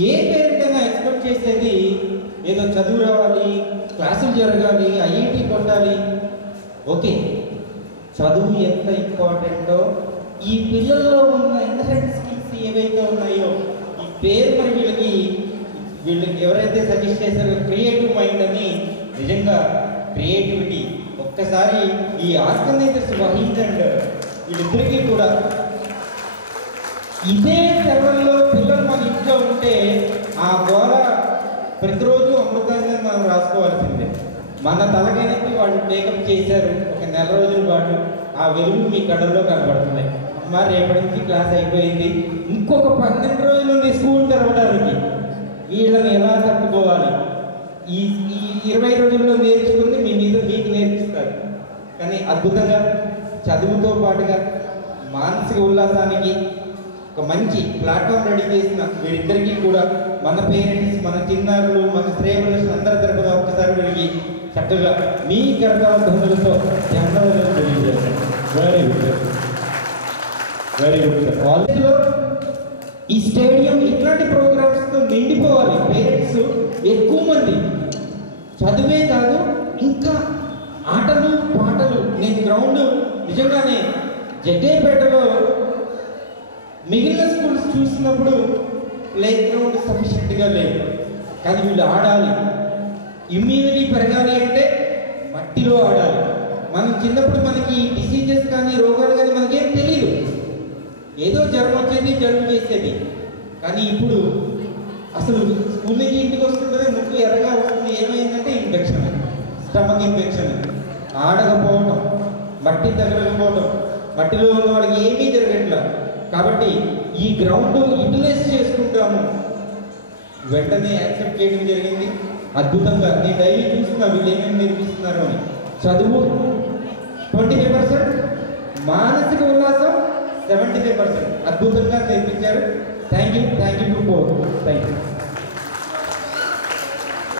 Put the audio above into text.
ఏ parent అయినా expect చేసేది ఏదో చదువు రావాలి, క్లాసులు జరగాలి, ఐఐటి కొట్టాలి. ఓకే, చదువు ఎంత ఇంపార్టెంటో ఈ పిల్లల్లో ఉన్న ఇన్నసెంట్ స్కిల్స్ ఏవైతే ఉన్నాయో ఈ పేరు మరి వీళ్ళకి ఎవరైతే సజెస్ట్ చేశారో క్రియేటివ్ మైండ్ అని, నిజంగా క్రియేటివిటీ ఒక్కసారి ఈ ఆర్గనైజర్స్ వహించండి. వీళ్ళిద్దరికీ కూడా ఇదే సెలవుల్లో పిల్లలు మన ఇంట్లో ఉంటే ఆ గోడ ప్రతిరోజు అమృతంగా మనం రాసుకోవాల్సిందే. మన తలకైనది వాళ్ళు టేకప్ చేశారు. ఒక నెల రోజుల పాటు ఆ వెలుగు మీ కళ్ళల్లో కనబడుతున్నాయి. అమ్మ రేపటి నుంచి క్లాస్ అయిపోయింది, ఇంకొక 12 రోజులు ఉంది స్కూల్ తెరవడానికి. వీళ్ళని ఎలా తట్టుకోవాలి? ఈ 20 రోజుల్లో నేర్చుకుంది మీ మీద మీకు నేర్పిస్తారు. కానీ అద్భుతంగా చదువుతో పాటుగా మానసిక ఉల్లాసానికి ఒక మంచి ప్లాట్ఫామ్ రెడీ చేసిన వీరిద్దరికీ కూడా మన పేరెంట్స్, మన చిన్నారులు, మన శ్రేయబుల్స్ అందరి తరపున ఒక్కసారి వీరికి చక్కగా మీ కర్తవ్యంతో ధన్యవాదాలు తెలియజేస్తాను. Very good, very good sir. కాలేజ్లో ఈ స్టేడియం ఇట్లాంటి ప్రోగ్రామ్స్తో నిండిపోవాలి. పేరెంట్స్ ఎక్కువ మంది చదువే కాదు ఇంకా ఆటలు పాటలు. నేను గ్రౌండ్ నిజంగానే జగ్గయ్యపేటలో మిగిలిన స్కూల్స్ చూసినప్పుడు ప్లే గ్రౌండ్ సఫిషియెంట్గా లేదు, కానీ వీళ్ళు ఆడాలి. ఇమ్యూనిటీ పెరగాలి అంటే మట్టిలో ఆడాలి. మనం చిన్నప్పుడు మనకి డిసీజెస్ కానీ రోగాలు కానీ మనకేం తెలియదు. ఏదో జ్వరం వచ్చేది, జలుబు చేసేది. కానీ ఇప్పుడు అసలు స్కూల్ నుంచి ఇంటికి వస్తుంటే ముక్కు ఎర్రగా వస్తుంది. ఏమైందంటే ఇన్ఫెక్షన్, స్టమక్ ఇన్ఫెక్షన్. ఆడకపోవటం, మట్టి తగలకపోవటం, మట్టిలో ఉన్న వాళ్ళకి ఏమీ జరగట్లా. కాబట్టి ఈ గ్రౌండ్ యూటిలైజ్ చేసుకుంటాము. వెంటనే యాక్సెప్ట్ చేయడం జరిగింది. అద్భుతంగా నేను డైలీ చూస్తున్నా వీళ్ళు ఏమేమి నేర్పిస్తున్నారు అని. చదువు 25%, మానసిక ఉల్లాసం 75%. అద్భుతంగా నేర్పించారు. Thank you to both. Thank you.